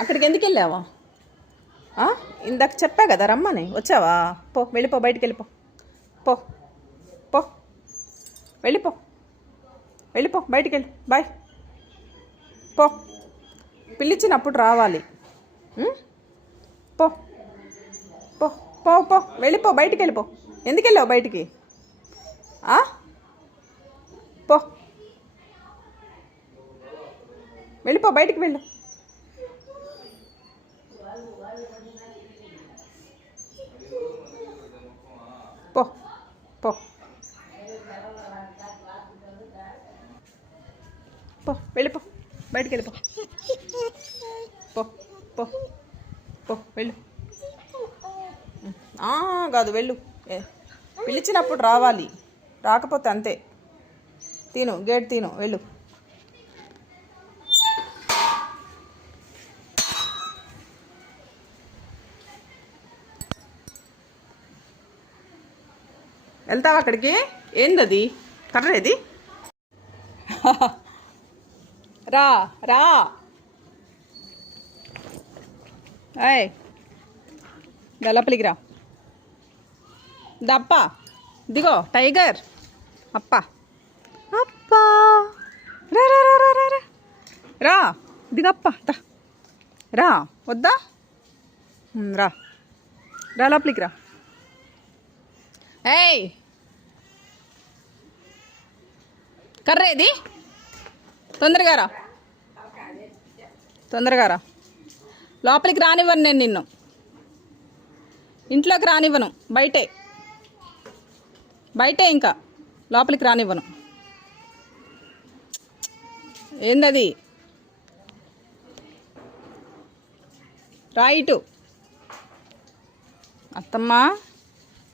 అక్కడికి ఎందుకు వెళ్ళావా? ఇందాక చెప్పా కదా రమ్మని, వచ్చావా? పో, వెళ్ళిపో, బయటికి వెళ్ళిపో. పో పో, వెళ్ళిపో, వెళ్ళిపో, బయటికి వెళ్ళి బాయ్. పో, పిలిచినప్పుడు రావాలి. పో పో పో పో, వెళ్ళిపో, బయటికి వెళ్ళిపో. ఎందుకు వెళ్ళావు బయటికి? పో, వెళ్ళిపో, బయటికి వెళ్ళు. పో పో పో, వెళ్ళిపో, బయటికి వెళ్ళిపో. పో పో పో, వెళ్ళు. కాదు, వెళ్ళు. పిలిచినప్పుడు రావాలి, రాకపోతే అంతే. తిను, గేట్ తిను, వెళ్ళు. వెళ్తావా అక్కడికి? ఏందది కర్ర? ఏది? రా రా. ఏయ్, లోపలికి రా. దప్ప దిగో, టైగర్. అప్ప అప్పా, రా రా రా రా రా రా, దిగప్ప. రా, వద్దా? రా రా, లోపలికి రా. ఏయ్, కర్ర ఏది? తొందరగా రా, తొందరగా రా. లోపలికి రానివ్వను నేను నిన్ను, ఇంట్లోకి రానివ్వను. బయటే, బయటే, ఇంకా లోపలికి రానివ్వను. ఏందది? రా ఇటు. అత్తమ్మా.